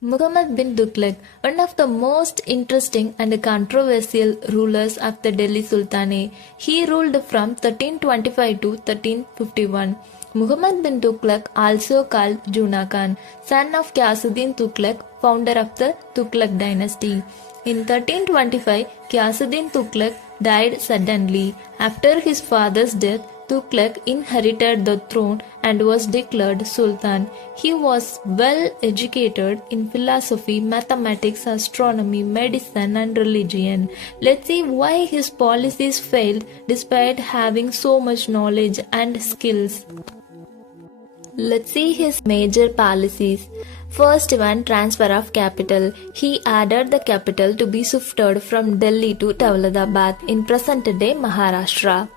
Muhammad bin Tughlaq, one of the most interesting and controversial rulers of the Delhi Sultanate, he ruled from 1325 to 1351. Muhammad bin Tughlaq, also called Juna Khan, son of Ghiyasuddin Tughlaq, founder of the Tughlaq dynasty. In 1325, Ghiyasuddin Tughlaq died suddenly. After his father's death, Tughlaq inherited the throne and was declared Sultan. He was well educated in philosophy, mathematics, astronomy, medicine, and religion. Let's see why his policies failed despite having so much knowledge and skills. Let's see his major policies. First one, transfer of capital. He ordered the capital to be shifted from Delhi to Tughlaq in present-day Maharashtra.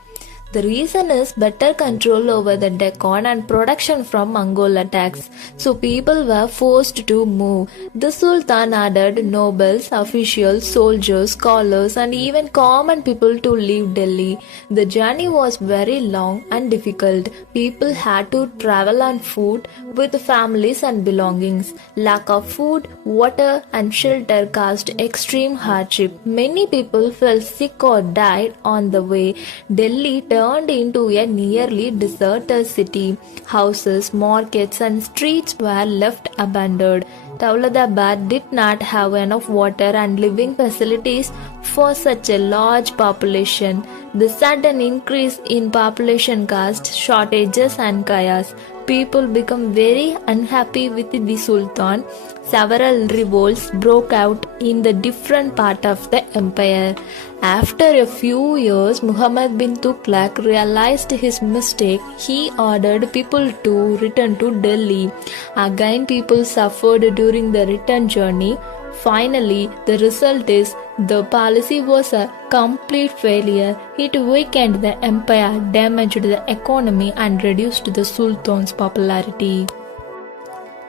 The reason is better control over the Deccan and protection from Mongol attacks, so people were forced to move. The Sultan ordered nobles, officials, soldiers, scholars, and even common people to leave Delhi. The journey was very long and difficult. People had to travel on foot with families and belongings. Lack of food, water, and shelter caused extreme hardship. Many people fell sick or died on the way. Delhi turned into a nearly deserted city. Houses, markets, and streets were left abandoned. Tughlaq did not have enough water and living facilities for such a large population. The sudden increase in population caused shortages and chaos. People became very unhappy with the Sultan. Several revolts broke out in the different parts of the empire. After a few years, Muhammad bin Tughlaq realized his mistake. He ordered people to return to Delhi. Again, people suffered during the return journey. Finally, the result is the policy was a complete failure. It weakened the empire, damaged the economy, and reduced the Sultan's popularity.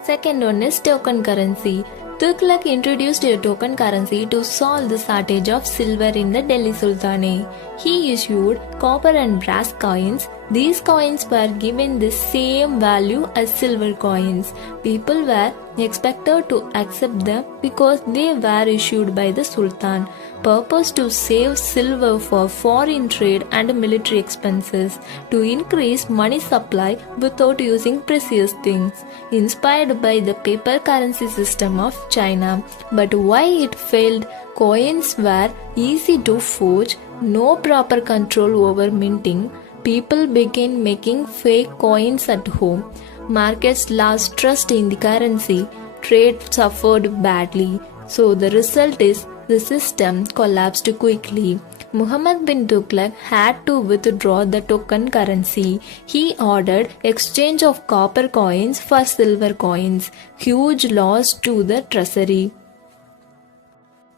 Second one is token currency. Tughlaq introduced a token currency to solve the shortage of silver in the Delhi Sultanate. He issued copper and brass coins. These coins were given the same value as silver coins. People were expected to accept them because they were issued by the Sultan. Purpose to save silver for foreign trade and military expenses, to increase money supply without using precious things, inspired by the paper currency system of China. But why it failed? Coins were easy to forge, no proper control over minting. People began making fake coins at home. Markets lost trust in the currency. Trade suffered badly. So the result is the system collapsed quickly. Muhammad bin Tughlaq had to withdraw the token currency. He ordered exchange of copper coins for silver coins. Huge loss to the treasury.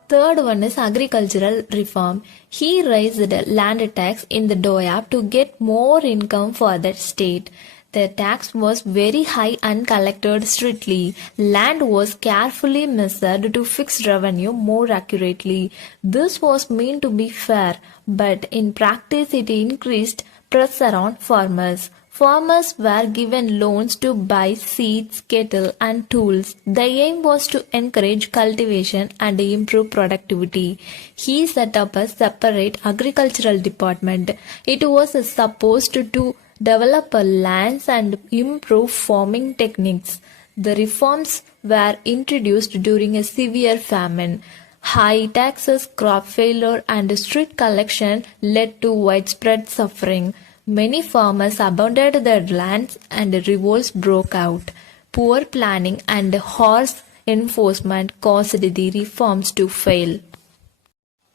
Third one is agricultural reform. He raised land tax in the Doab to get more income for the state. The tax was very high and collected strictly. Land was carefully measured to fix revenue more accurately. This was meant to be fair, but in practice it increased pressure on farmers. Farmers were given loans to buy seeds, cattle, and tools. The aim was to encourage cultivation and improve productivity. He set up a separate agricultural department. It was supposed to develop lands and improve farming techniques. The reforms were introduced during a severe famine. High taxes, crop failure, and strict collection led to widespread suffering. Many farmers abandoned their lands and revolts broke out. Poor planning and harsh enforcement caused the reforms to fail.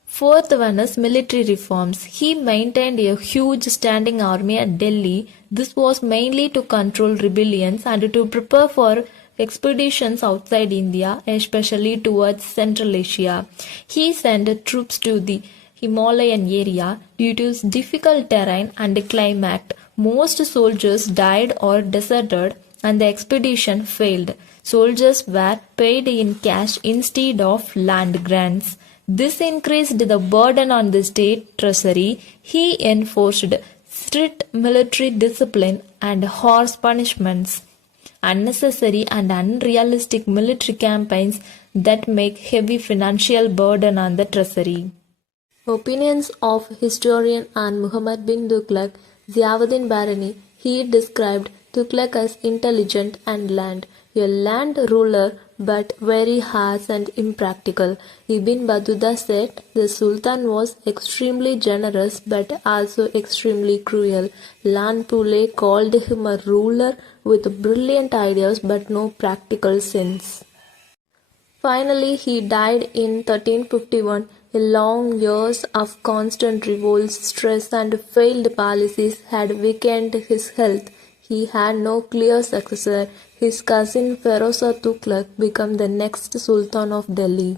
Fourth one is military reforms. He maintained a huge standing army at Delhi. This was mainly to control rebellions and to prepare for expeditions outside India, especially towards Central Asia. He sent troops to the Himalayan area. Due to difficult terrain and climate, most soldiers died or deserted and the expedition failed. Soldiers were paid in cash instead of land grants. This increased the burden on the state treasury. He enforced strict military discipline and harsh punishments. unnecessary and unrealistic military campaigns that make heavy financial burden on the treasury. Opinions of historian and Muhammad bin Tughlaq, Ziauddin Barani, he described Tughlaq as intelligent and a land ruler but very harsh and impractical. Ibn Battuta said the Sultan was extremely generous but also extremely cruel. Lan Pule called him a ruler with brilliant ideas but no practical sense. Finally, he died in 1351. Long years of constant revolts, stress, and failed policies had weakened his health. He had no clear successor. His cousin Feroza Tughlaq became the next Sultan of Delhi.